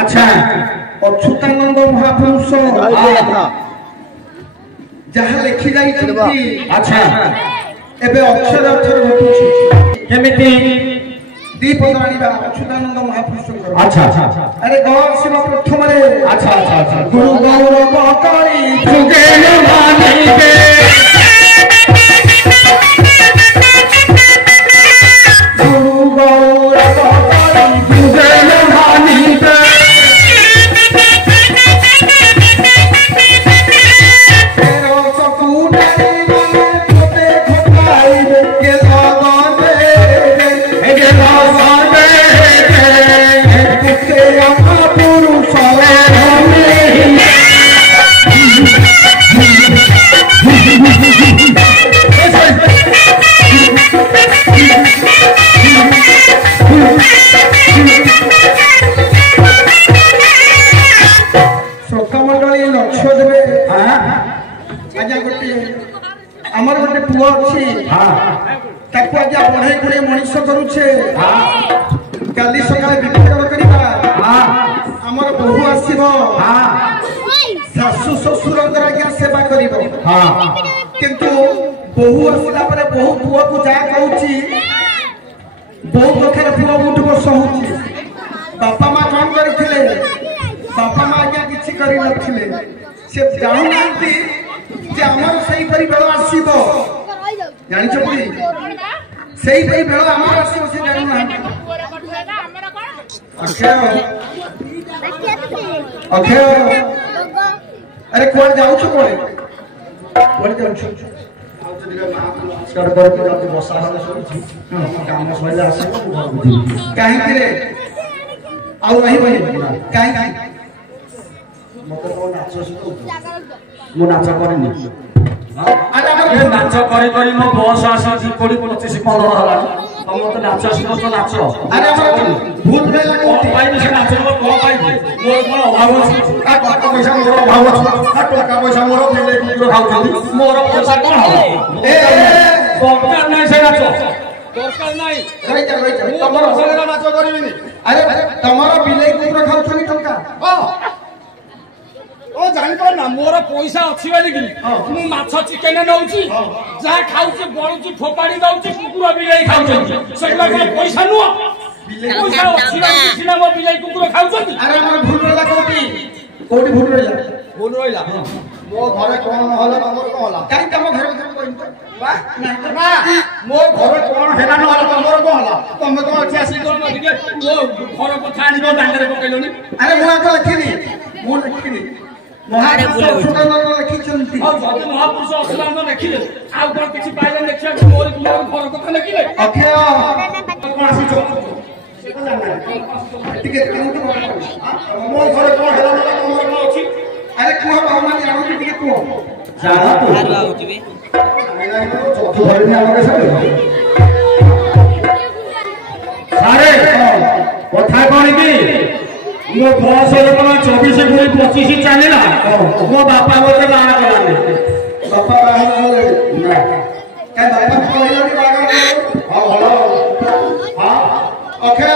अच्छा अच्युतानंद महापुरुष जहाँ लिखी जाई अच्छा एबे अक्षर अक्षर घटुछि केमिति दीप आनिबा अच्युतानंद महापुरुष अच्छा अरे गौर शिव प्रथम रे अच्छा अच्छा अच्छा गुरु गौरव करी तुगे मानिबे गुरु गौरव करी तुगे मानिबे आमर गोटे पुआ अच्छी ताको आज पढ़ाई करे मनीष करूछे काली सकाळे विभाग करिबा आमर बहु आसीबो सासु ससुर आज्ञा सेवा करिबो किंतु बहु आसिला परे बहु पुआ को जा कहूची बहु पखरे पुआ उठ बस होची बापा मां काम करथिले बापा मां आज्ञा किछि करि नथिले से जानु नांती जे हमर सही परि बेला आसीबो जानि छपुरी सही परि बेला हमर आसीबो से जानु ना ओके अरे कोन जाउ छु कोन जाउ छु नमस्कार कर के जाते बसा हला सुछि काम सइला आसे काहे कि रे आउ नहीं बनी काहे मते तो नाच सिखो मु नाच करनी अरे ए नाच करे करी मो बस आसी 20 25 15 हला तुम तो नाच सिखो तो नाच अरे हमर भूत भेला कोठी पाई से नाच को पाई मोर कोन अभाव आ टका पैसा मोर अभाव आ टका पैसा मोर मिले कुकुर खाउछथि मोर पैसा कोन हो ए दरकार नै से नाच दरकार नै रहि जा तमर संगे नाच करिबिनी अरे तमर बिले कुकुर खाउछथि टका ओ जानि पर ना मोर पैसा अछि वाली कि मु माछ चिकेन नउची जा खाउची बळुची फोपाडी दउची कुकुर बिले खाउची सगला के पैसा नु बिले पैसा अछि वाली कि ना मो बिले कुकुर खाउची अरे हमर भूल रहला कोठी भूल रहला मो घरे कोन न होला हमर कोन होला काई तम घर में कोइ बा ना मो घर कोन हेला न होला हमर कोन होला तमे तो अछि आसी कोन दिके मो घर कथा आनिबो डांगरे पकेलोनी अरे मो आको लिखिनी महापुरुष लिखिछंती और जदि महापुरुष असलाम लिखिले आ कोन किछि पाइले देखिया मोर घर कथा लिखिले अखे कोन आसी छो से को जानना टिके मो घर कोन हेला न हमर कोन अछि अरे कुह बाबा ने आउती टिके कुह जाना तू हारवा आउती बे चौथो घर में आवे सारे कथा कोन की मो बस हो 24 गुणी 25 चलेला मो बापा मोते बाहा कराले बापा बाहा होले ना काय बापा कहले कि बाहा हां हेलो हां ओके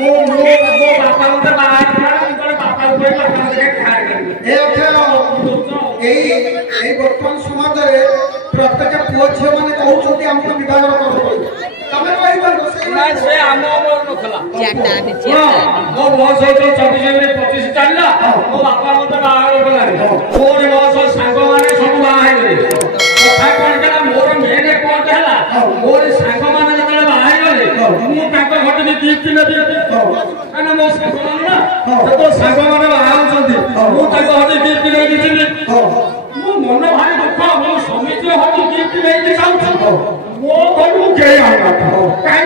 मो बापा मोते बाहा कराले इनकर बापा कोई बापा से खाड़ कर ए ओके ए वर्तमान समाज रे प्रत्येक पुओ झियो माने कहउछथि हमको विवाह करबो तमे कहइबो ना से हम नखला जाटा ने मो बस हो 24 में 25 चलला मो बापा मोते बाहा करला मोर बस संग माने सब बाहा गले कथा कोन कला मोर मेने कोन हला मोर संग माने जतले बाहा गले मु ताको घट दे दीप्ति न दे काना मो संग माने ना तो संग माने बाहा होचंती मु ताको घट दीप्ति न दिथिनी मो मन भाई दुख मो समिति हट दीप्ति न दे चाहू मो घरु के आना काहे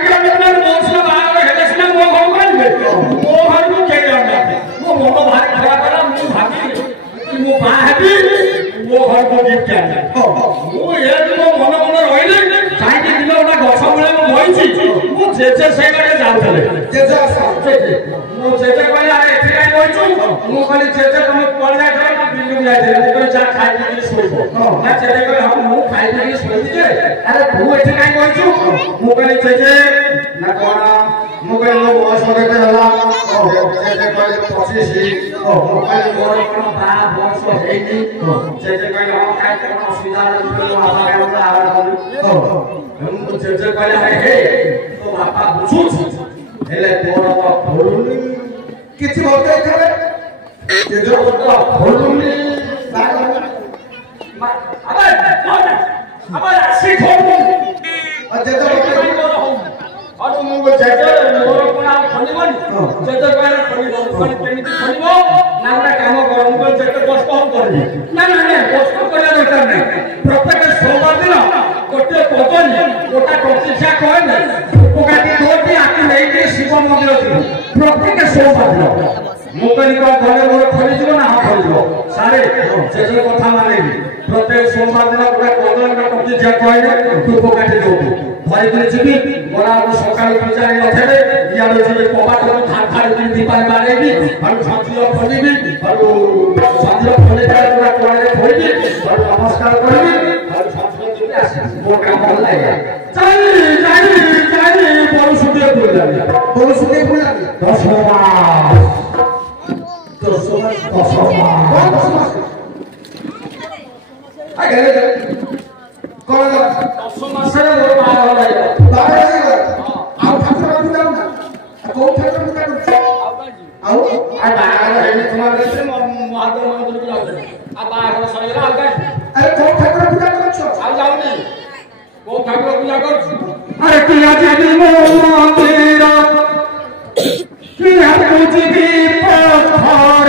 जेजे से बाटे जाउथले जेजे जेजे मो जेजे कहले अरे एठी काई कहछु मो कहले जेजे तुम पड़ जाय ना बिल्डिंग जाय दे मो कहले जा खाइ पी सोइबो ना जेजे कहले हम मो खाइ पी सोइ जे अरे तू एठी काई कहछु मो कहले जेजे ना कोन मो कहले मो बस होते हला जेजे कहले 25 मो कहले मोर कोन बा बस हेनी जेजे कहले हम काई कोन असुविधा नहीं आवा हम जेजे कहले हे तो बापा बुझू हेले तोर तो भोलुनी किछि होते करे जेजे तो भोलुनी अबे आसी खोलू जेजे और मो जेजे मोर कोना खनिबन जेजे कहले खनिबो कोन केमिति खनिबो नामरा काम करम को जेते कष्ट हम करबी ना ना ना कष्ट करिया दरकार नै प्रत्येक सोमवार दिन गोटे पतन गोटा प्रतिष्ठा कहने उपकाटी दोटी आकी लेके शिव मंदिर अछि प्रत्येक सोमवार दिन मोकनी को घरे मोर खली जीव ना हा खली जीव सारे जेजे कथा माने प्रत्येक सोमवार दिन गोटा पतन गोटा प्रतिष्ठा कहने उपकाटी दोटी भय करे जीवी बड़ा सकाल पूजा नथेबे इयालो जे कबाट को खान खान दिन दीपाल मारेबी और छातियो खलीबी और छातियो खले पूरा कोड़े होइबी और नमस्कार करबी और छातियो दिन आसी वो काम भल लागे जाई बड़ सुते बोला दशमा आगे कोन 10 मासरे मोर बाहर होला बाहर आ ठाकुर पूजा ना को ठाकुर पूजा आ बाहर है तुम्हारे से महादेव मंदिर की जाओ आ बाहर सहीरा आ गए अरे को ठाकुर पूजा करछो आ जाओ नहीं को ठाकुर पूजा करछ अरे किया जी मंदिर किया पूजी की पत्थर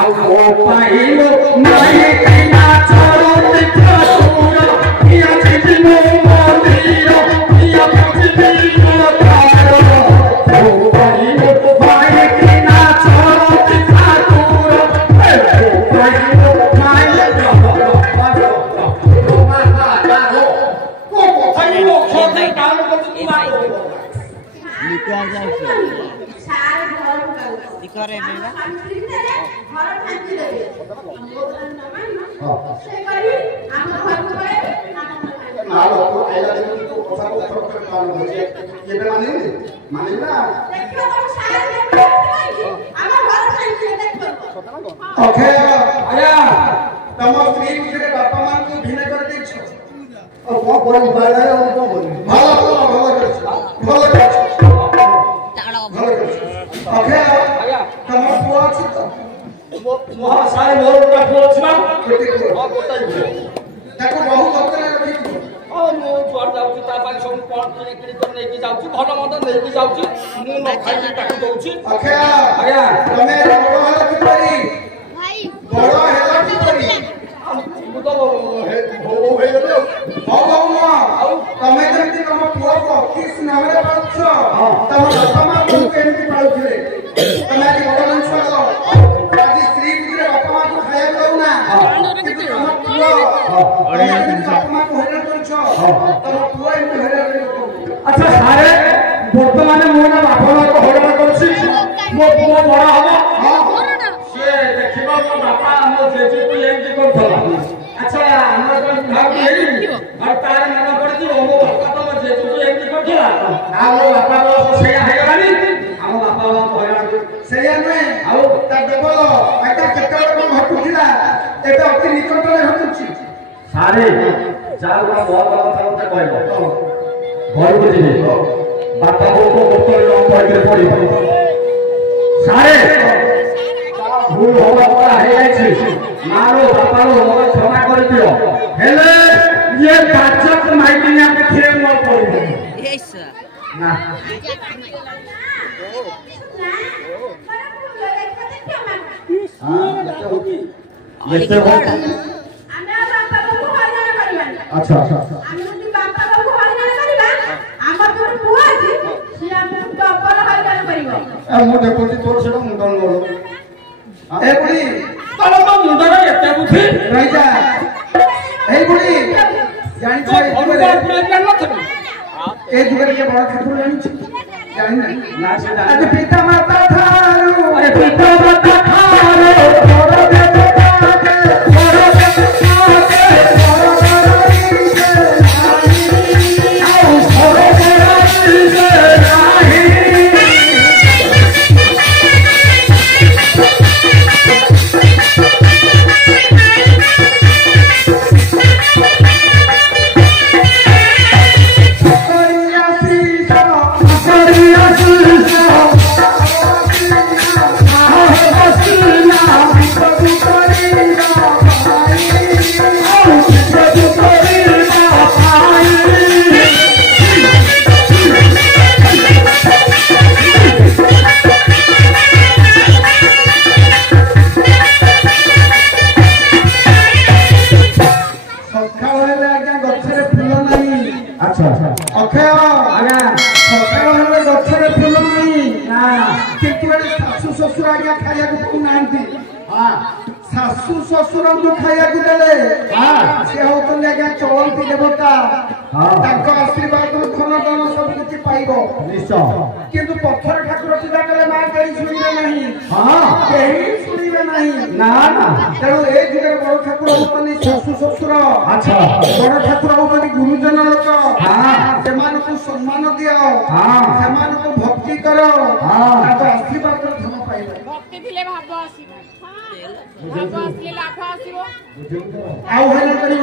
आओ पाइलो नहीं कना छोड़ो ठाकुर किया जी मंदिर किया पूजी की पत्थर ओ पाइलो भाई कना छोड़ो ठाकुर ओ पाइलो भाई को खोदे कान को तुम्हारो निकाल जाए सारे घर करे मेरा घर शांति देबे से करी हम घर को ना लोग आइला दिन तो कथा को फरक काम होचे ये बे माने ना देखो तुम सारे हम घर शांति देखो ओके आया तम स्त्री पूजे बापा मान को भिने कर देछो और को बोल बाला और को बोल भालो भालो ओके आया तम पुआ छ मोहा सारे मोर का पुआ छ ना हां बताइ देखो बहुत भक्त रखी ओ मो जोर जाउची ता पाई सब कोन किनी कर नेकी जाउची भलो मत नेकी जाउची मु न खाइ ताकू दउची ओके आया तमे बड़ो हला की करी भाई बड़ो हला की करी मु तो हो हे गयो हो मा आउ तमे जेंति तम पुआ को किस नामे पाछ तम बापा मा को केंति पाउथिले तमे आदि बड़ मन छलो आदि स्त्री पुत्र बापा मा को खाया दउ ना किंतु तम पुआ बापा मा को हेरा करछो तम पुआ एंति हेरा अच्छा सारे वर्तमान मो ना बापा मा को हेरा करछि मो पुआ बड़ा हबो हां से देखिबो मो बापा मो जेजी को एंति करथला अच्छा हमरा कोन भाग हेरी और तार मन पड़ती मो बापा तो जेजी को एंति करथला आ मो बापा को सेया हेगलानी हम बापा को हेरा सेया नै आउ ता देबलो एटा केतला को घटुथिला एटा अति निकट रे हटुछि सारे जाल का बहुत कथा उठा कहलो घर को जिबे बापा को बोतल नंबर के पड़ी सारे भूल होबा पर हे अछि मारो बापा रो मोर क्षमा कर दियो हेले ये पाचक माइटिया के खेल न पड़ी यस ना ये हो हमरा बापा को हरियाणा करिया अच्छा अच्छा हम যদি বাপা বাবু হইরাণ করিবা আমার তো পুয়া আছে সে আমি ডবল হইরাণ করিব এ মু দেখুছি তোর সেটা মুন্ডন বলো এ বুড়ি তোর তো মুন্ডন এতে বুঝি রই যা এই বুড়ি জানিছ এই পুরা জান নথবি ए जुगर के बड़ ठाकुर जानी ना से अरे पिता माता थारू अरे पिता माता थारू बड़ देवता के बड़ देवता के बड़ बड़ी से नाही आओ बड़ बड़ी से नाही शाशु ससुर खाया से होते आज्ञा चलती देवता आशीर्वाद धन धन सब किसी पाइब किंतु पत्थर ठाकुर पूजा कले मां कहीं शुणवे ना तेणु ए जुगे बड़ ठाकुर होती शाशु ससुर बड़ ठाकुर होती गुरुजन लोक से सम्मान दियो से भक्ति कर आशीर्वाद धन पाइब भाव आसीबो लाभ आसीबो आउ हेले करी